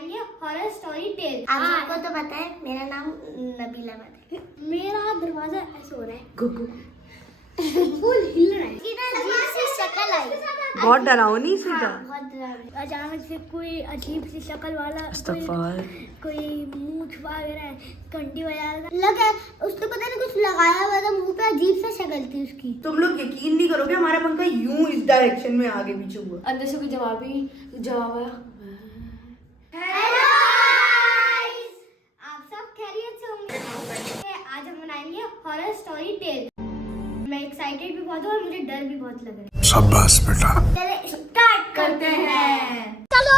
बनाएंगे horror story tell. आप सबको तो पता है मेरा नाम नबीला है। मेरा दरवाजा ऐसे हो रहा है, गुगु फुल हिल रहा है। अजीब सी शक्ल आई। बहुत डरावनी सी था। बहुत डरावनी। अचानक से कोई अजीब सी शक्ल वाला कोई मूंछ वगैरह घंटी बजा रहा था। लगा उसने पता नहीं कुछ लगाया हुआ था मुंह पे, अजीब सी शक्ल थी उसकी। तुम लोग यकीन नहीं करोगे, हमारा पंखा यूं इस डायरेक्शन में आगे पीछे हुआ। अंदर से कोई जवाब आया। हेलो आप सब खैरियत से होंगे। आज हम बनाएंगे हॉरर स्टोरी टेल। मैं एक्साइटेड भी बहुत हूँ और मुझे डर भी बहुत लग रहा है। शाबाश बेटा। चले स्टार्ट करते हैं। चलो।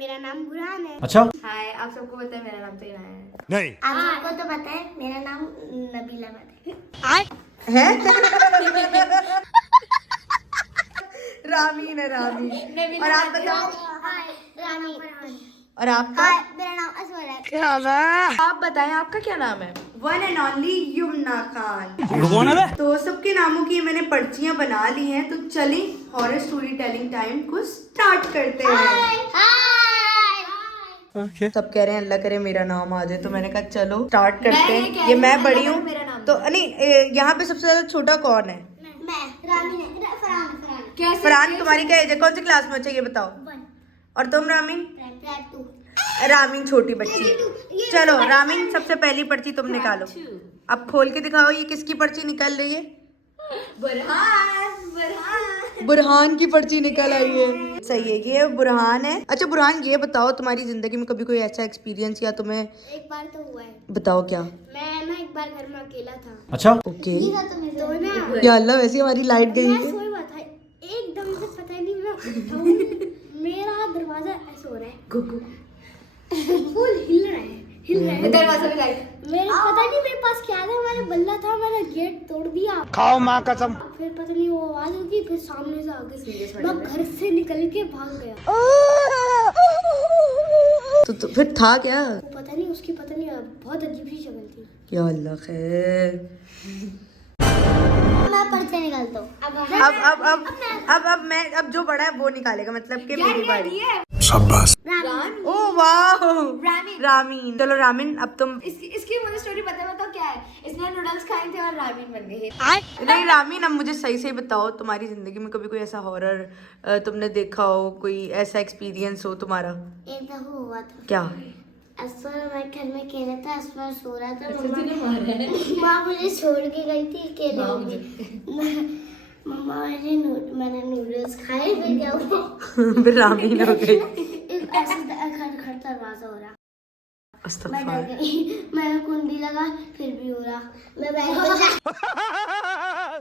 मेरा नाम बुरहान है। अच्छा हाय, आप सबको पता है मेरा नाम तो इना है। नहीं। आप सबको तो पता है मेरा नाम नबीला है। रामीन है, रामीन। और आप बताओ, हाय रानी। और आपका? हाय मेरा नाम असवर है। आप बताएं आपका क्या नाम है? One and only Yamuna Khan. तो सबके नामों की मैंने पर्चियां बना ली हैं, तो चलिए हॉरर स्टोरी टेलिंग टाइम को स्टार्ट करते हैं। सब कह रहे हैं अल्लाह करे मेरा नाम आ जाए, तो मैंने कहा चलो स्टार्ट करते हैं। ये मैं बड़ी हूँ तो नहीं, यहाँ पे सबसे ज्यादा छोटा कौन है? मैं रानी है। फरहान। फरहान तुम्हारी क्या एज है? कौन सी क्लास में अच्छा ये बताओ। और तुम रामीन? रामीन छोटी बच्ची है। चलो रामीन, सबसे पहली पर्ची तुम निकालो। अब खोल के दिखाओ ये किसकी पर्ची निकल रही है। बुरहान की पर्ची निकल आई है। सही है, ये बुरहान है। अच्छा बुरहान, ये बताओ तुम्हारी जिंदगी में कभी कोई ऐसा एक्सपीरियंस या तुम्हें? एक बार तो हुआ है। बताओ क्या। मैं ना एक बार घर में अकेला था। अच्छा ओके। तो ना या अल्लाह, वैसे हमारी लाइट गई मैं है। सोई हुआ था, एकदम से पता ही नहीं मैं उठाऊं, मेरा दरवाजा ऐसे हो रहा है, गुगु फुल हिल रहा है। दरवाजा भी लाइट। मेरे पता नहीं मेरे पास क्या था, मैंने बल्ला था, मैंने गेट तोड़ दिया। खाओ माँ कसम। फिर पता नहीं वो आवाज होगी, फिर सामने से आगे मैं घर से निकल के भाग गया। तो फिर था क्या? वो पता नहीं उसकी पता नहीं बहुत अजीब सी शक्ल थी। या अल्लाह खैर। मैं पर्चे निकालता हूँ। अब मैं, अब जो बड़ा है वो निकालेगा, मतलब कि मेरी बारी। शाबाश। ओ वाह, रामीन। चलो रामीन, अब तुम। इसकी मुझे स्टोरी पता है, बताओ क्या है। इसने नूडल्स खाए थे और रामीन बन गई। नहीं रामीन, अब मुझे सही सही बताओ, तुम्हारी जिंदगी में कभी कोई ऐसा हॉरर तुमने देखा हो, कोई ऐसा एक्सपीरियंस हो तुम्हारा? एक दफा हुआ था। क्या? असफर हमारे घर में खेला था। असफर सो रहा था। माँ मुझे छोड़ के गई थी अकेले में। मम्मा मैंने नूडल्स खाए, फिर क्या हुआ? फिर रामीन हो गई। एक ऐसे खड़ दरवाजा हो रहा। मैं डर अस्तगफुर। गई। मैंने कुंडी लगा, फिर भी हो रहा। मैं बैठ गई।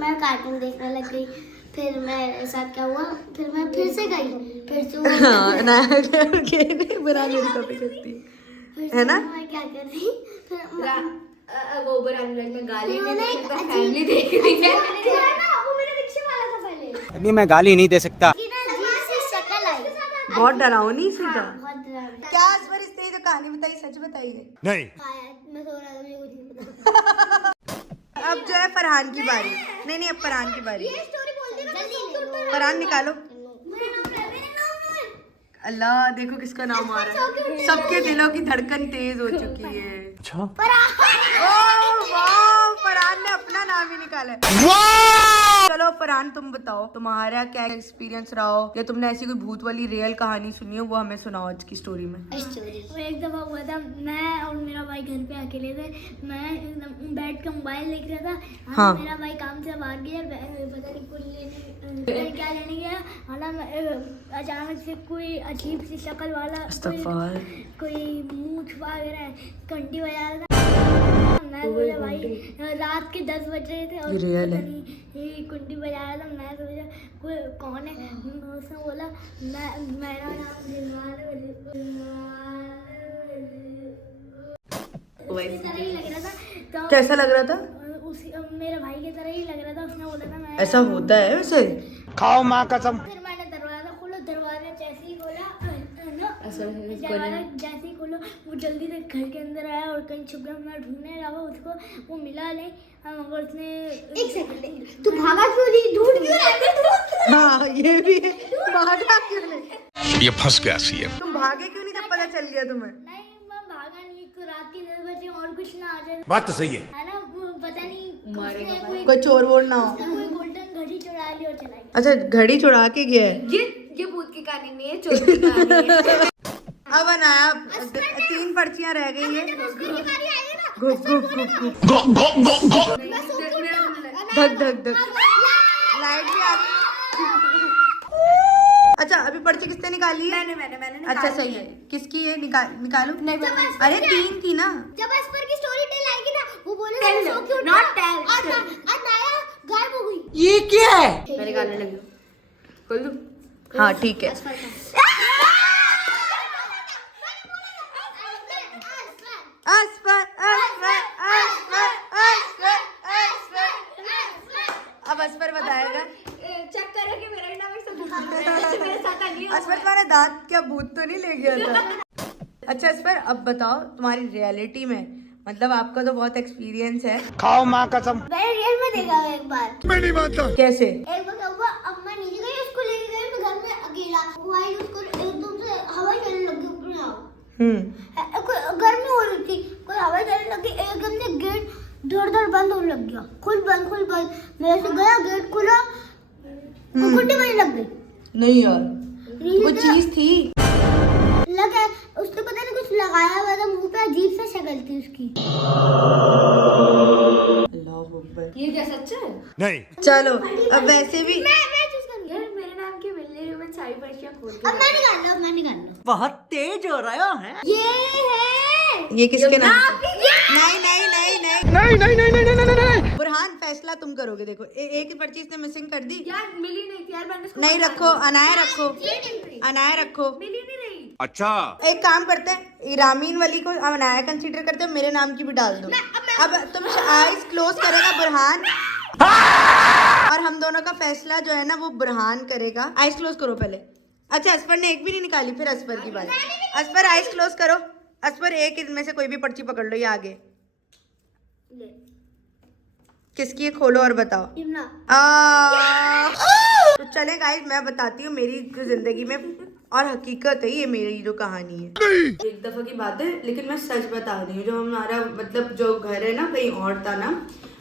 मैं कार्टून देखने लग गई। फिर मेरे साथ क्या हुआ, फिर मैं फिर से गई, फिर से हुआ। हाँ ना, बुरा मेरी कॉपी करती है। फिर है ना? मैं क्या कर रही, फिर वो बुरान में गाली मैंने नहीं एक दे सकता, अजीब- फैमिली देख रही है। वो मेरा रिक्शे वाला था पहले। अभी मैं गाली नहीं दे सकता। अजीब सी शक्ल आई। बहुत डरावनी सी था। बहुत डरावनी। क्या असवर, इसने जो कहानी बताई सच बताइए। नहीं। मैं सो रहा था, मुझे कुछ नहीं पता। अब जो है फरहान की बारी। नहीं अब फरहान की बारी। फरहान निकालो। अल्लाह, देखो किसका नाम आ रहा है। सबके दिलों की धड़कन तेज हो चुकी है। अच्छा। ओह वाह, फरहान ने अपना नाम ही निकाला है। चलो फरहान, तुम बताओ तुम्हारा क्या एक्सपीरियंस रहा हो, या तुमने ऐसी कोई भूत वाली रियल कहानी सुनी हो, वो हमें सुनाओ आज की स्टोरी में। वो एक दफा हुआ था, मैं और मेरा भाई घर पे अकेले थे। मैं एकदम बैठ के मोबाइल देख रहा था। हाँ। मेरा भाई काम से बाहर गया, पता नहीं कुछ लेने क्या लेने गया। हालांकि अचानक से कोई अजीब सी शक्ल वाला कोई मूंछ वगैरह घंटी बजा रहा था। मैं बोला भाई रात के 10 बज रहे थे और ये रियल है। ये कुंडी बजा रहा था। मैं सोचा कोई कौन है, उसने बोला मेरा नाम दिलवार उसी तरह ही लग रहा था। तो कैसा लग रहा था? उसी मेरे भाई की तरह ही लग रहा था। उसने बोला था मैं ऐसा होता है वैसे? खाओ माँ कसम। फिर मैंने दरवाजा खोला, दरवाजा जैसे ही खोला दरवाजा जैसे ही खोला, वो जल्दी से घर के अंदर आया और कहीं छुप गया। मैं ढूंढने लगा उसको, वो मिला नहीं। मगर उसने एक सेकंड, तू भागा क्यों नहीं, ढूंढ क्यों रहा? हाँ ये भी है, भागा क्यों नहीं? ये फंस गया सी है। तुम भागे क्यों नहीं जब पता चल गया तुम्हें? नहीं मैं भागा नहीं, तो रात के 10 बजे और कुछ ना आ जाए, बात तो सही है। है ना, वो पता नहीं उसने कोई चोर वोर ना हो। कोई गोल्डन घड़ी चुरा ली और चलाई। अच्छा घड़ी चुरा के गया है। ये भूत की कहानी नहीं है, चोर की कहानी है। अब अनाया 3 पर्चियां रह गई है। घुप घुप घुप घुप धक धक धक लाइट भी आ गई। अच्छा अभी पर्ची किसने निकाली है? मैंने अच्छा सही है। किसकी है? निकालू। नहीं, अरे 3 थी ना। जब एस्पर की स्टोरी टेल आएगी ना, वो बोले Tell, so cute not tell. Anaya गायब हो गई। ये क्या है? मैं निकालने लगी हूँ। खोल दूँ? हाँ ठीक है। अस्पर अस्पर अस्पर अस्पर अस्पर। अब अस्पर बताएगा। चेक करो कि मेरा नाम एक साथ मेरे साथ नहीं है। अस्पर तुम्हारे दांत क्या भूत तो नहीं ले गया था? अच्छा अस्पर अब बताओ तुम्हारी रियलिटी में, मतलब आपका तो बहुत एक्सपीरियंस है। खाओ माँ कसम। मैंने रियल में देखा हुआ एक बार। मैं नहीं मानता। कैसे? एक बार क्या हुआ, अम्मा नीचे गई, उसको लेके गई मैं घर में अकेला। वो आई, उसको एकदम से हवा चलने लगी ऊपर यहाँ। गर्मी हो रही थी, कोई हवा चलने लगी, एकदम से गेट धड़ धड़ बंद होने लग गया। खुल बंद। मेरे से गया, गेट खुला, कुकुटी बजने लग गई। नहीं यार वो चीज थी। लगा उसने पता नहीं कुछ लगाया हुआ था मुंह पे, अजीब सा शक्ल थी उसकी। अल्लाह अकबर। ये क्या सच है? नहीं। चलो अब वैसे भी मैं चूज करूंगी। यार मेरे नाम की मिलने में सारी पर्चियां खोल अब मैं निकालना। बहुत तेज हो रहा है। ये है। ये किसके नाम? नहीं। नहीं बुरहान फैसला तुम करोगे। देखो एक ही पर्ची इसने मिसिंग कर दी। यार मिली नहीं थी यार, मैंने उसको नहीं बता रखो, दिया। अनाया रखो, अनाया रखो। मिली नहीं रही। अच्छा एक काम करते हैं, रामीन वाली को अनाया कंसीडर करते हैं, मेरे नाम की भी डाल दो। अब तुम आईज क्लोज करेगा बुरहान, और हम दोनों का फैसला जो है ना वो बुरहान करेगा। आईज क्लोज करो पहले। अच्छा अस्पर ने एक भी नहीं निकाली, फिर अस्पर की बात। अस्पर आईज क्लोज करो। अस्पर एक इनमें से कोई भी पर्ची पकड़ लो, ये आगे किसकी है खोलो और बताओ। तो चले गाइस मैं बताती हूँ मेरी जिंदगी में, और हकीकत है ये मेरी जो कहानी है। एक दफा की बात है, लेकिन मैं सच बता रही हूँ। जो हमारा मतलब जो घर है ना कहीं और था ना,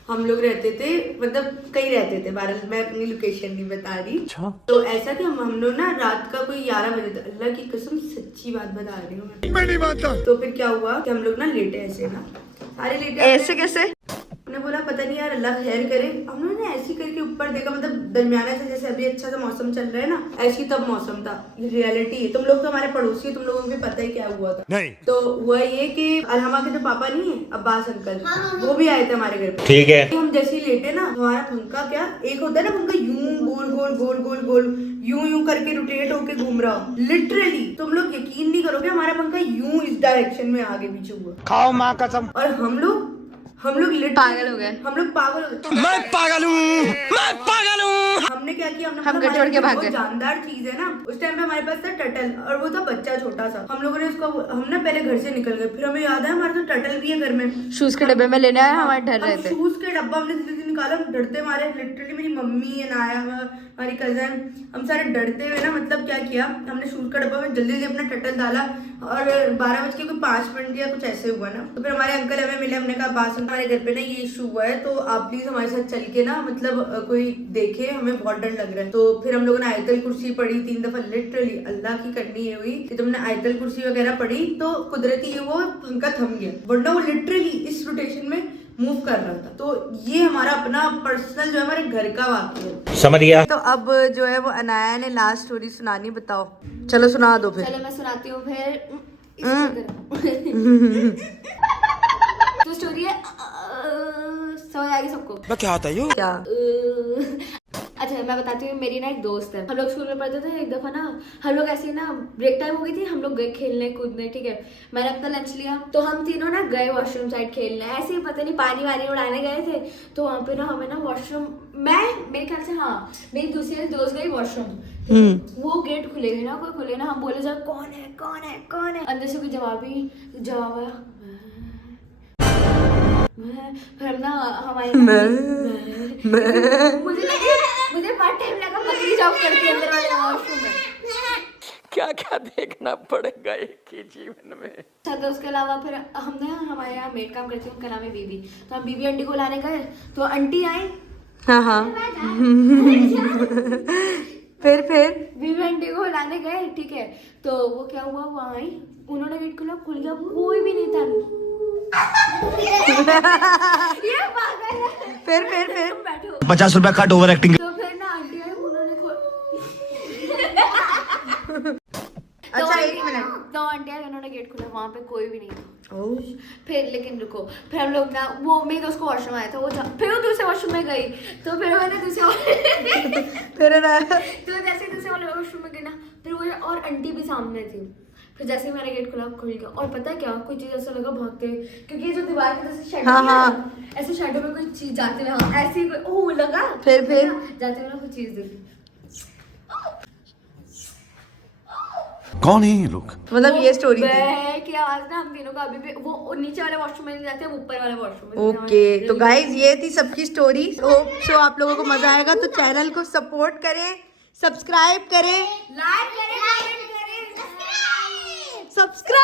हम लोग रहते थे, मतलब कहीं रहते थे, बहरहाल मैं अपनी लोकेशन नहीं बता रही। तो ऐसा कि हम लोग ना रात का कोई 11 बजे था, अल्लाह की कसम सच्ची बात बता रही हूँ मैं नहीं मानता। तो फिर क्या हुआ कि हम लोग ना लेटे ऐसे ना, सारे लेटे ऐसे कैसे, हमने बोला पता नहीं यार अल्लाह खैर करे। हम लोगों ने ऐसे करके ऊपर देखा, मतलब दरमियाना से, जैसे अभी अच्छा सा मौसम चल रहा है ना, ऐसी तब मौसम था। रियलिटी है, तुम लोग तो हमारे पड़ोसी, तुम लोगों को भी पता ही क्या हुआ था। नहीं। तो हुआ ये कि अलहमा के जो पापा नहीं है, अब्बास अंकल, वो भी आए थे हमारे घर पे। ठीक है। हम जैसे ही लेटे ना, हमारा पंखा क्या एक होता है ना, पंखा यूं गोल गोल गोल गोल गोल यूं करके रोटेट होके घूम रहा हो। लिटरली तुम लोग यकीन नहीं करोगे, हमारा पंखा यूं इस डायरेक्शन में आगे पीछे हुआ। खाओ माँ कसम। और हम लोग पागल हो गए। हम लोग पागल हो गए। मैं पागल हूँ। हमने क्या किया, हम घर छोड़ के भाग गए। जानदार चीज है ना, उस टाइम पे हमारे पास था टटल, और वो था बच्चा छोटा सा। हम लोगों ने उसको, हम ना पहले घर से निकल गए, फिर हमें याद है हमारे तो टटल भी है घर में। शूज के डब्बे में लेने आए, हमारे डर रहे थे। शूज के डब्बा हमने धीरे निकाला, हम डरते मारे, लिटरली मेरी मम्मी अनाया, हमारी कजन, हम सारे डरते हुए ना, मतलब क्या किया हमने, शूज का डब्बा में जल्दी से अपना टटल डाला, और 12:05 या कुछ ऐसे हुआ ना। तो फिर हमारे अंकल हमें मिले, हमने कहा बास हमारे घर पे ना ये इशू हुआ है, तो आप प्लीज हमारे साथ चल के ना, मतलब कोई देखे, हमें बहुत डर लग रहा है। तो फिर हम लोगों ने आयतल कुर्सी पढ़ी 3 दफा। लिटरली अल्लाह की करनी ये हुई कि तुमने आयतल कुर्सी वगैरह पढ़ी तो कुदरती ये वो पंखा थम गया, वरना वो लिटरली इस रोटेशन में मूव कर रहा था। तो ये हमारा अपना पर्सनल जो है हमारे घर का वाकया है। समझ गया। तो अब जो है वो अनाया ने लास्ट स्टोरी सुनानी, बताओ। चलो सुना दो फिर। चलो मैं सुनाती हूँ फिर। तो स्टोरी है, समझ आ गई सबको? मैं क्या होता है क्या? अच्छा मैं बताती हूँ, मेरी ना एक दोस्त है, हम लोग स्कूल में पढ़ते थे। एक दफा ना हम लोग ऐसे ना ब्रेक टाइम हो गई थी, हम लोग गए खेलने कूदने, ठीक है। मैंने अपना लंच लिया, तो हम तीनों ना गए वॉशरूम साइड खेलने, ऐसे ही पता नहीं पानी वानी उड़ाने गए थे। तो वहाँ पे ना हमें ना वॉशरूम, मेरे ख्याल से हाँ मेरी दूसरी दोस्त गई वॉशरूम, वो गेट खुलेगा ना, कोई खुले ना, हम बोले जा कौन है, अंदर से कोई जवाब आया, फिर हम ना हमारे मुझे बहुत टाइम लगा, बकरी जॉब करती है अंदर वाले वॉशरूम में। क्या क्या देखना पड़ेगा एक ही जीवन में। तो उसके अलावा फिर हमने हमारे यहाँ मेड काम करती है, उनका नाम है बीबी। तो हम बीबी आंटी को लाने गए तो आंटी आई। हाँ हाँ। फिर बीबी आंटी को लाने गए, ठीक है। तो वो क्या हुआ, वो आई, उन्होंने गेट खुला, खुल गया, कोई भी नहीं था। ये पागल है। फिर तुम बैठो। 50 रुपया कट ओवर एक्टिंग। तो फिर ना आंटी आई, उन्होंने अच्छा 1 मिनट। तो आंटी आई, उन्होंने गेट खोला, वहाँ पे कोई भी नहीं था। फिर लेकिन रुको, फिर हम लोग ना, वो मेरे दोस्त को वॉशरूम आया था, फिर वो दूसरे वॉशरूम में गई। तो फिर मैंने फिर तो जैसे दूसरे वाले वॉशरूम में गई ना, फिर वो और आंटी भी सामने थी। फिर जैसे ही मेरा गेट खुल गया, और पता है क्या, कोई चीज ऐसा लगा भागते, क्योंकि जो दीवार के जैसे शेडो ऐसे शेडो में कोई चीज जाते हुए, हाँ ऐसे ही ओह लगा। फिर जाते हुए ना कोई चीज दिखी। कौन है ये लोग? मतलब ये स्टोरी थी। की आवाज ना हम तीनों का अभी भी, वो नीचे वाले वॉशरूम में नहीं जाते, वो ऊपर वाले वॉशरूम में। ओके तो गाइज ये थी सबकी स्टोरी। होप सो आप लोगों को मजा आएगा। तो चैनल को सपोर्ट करें, सब्सक्राइब करें, लाइक करें, कमेंट करें, सब्सक्राइब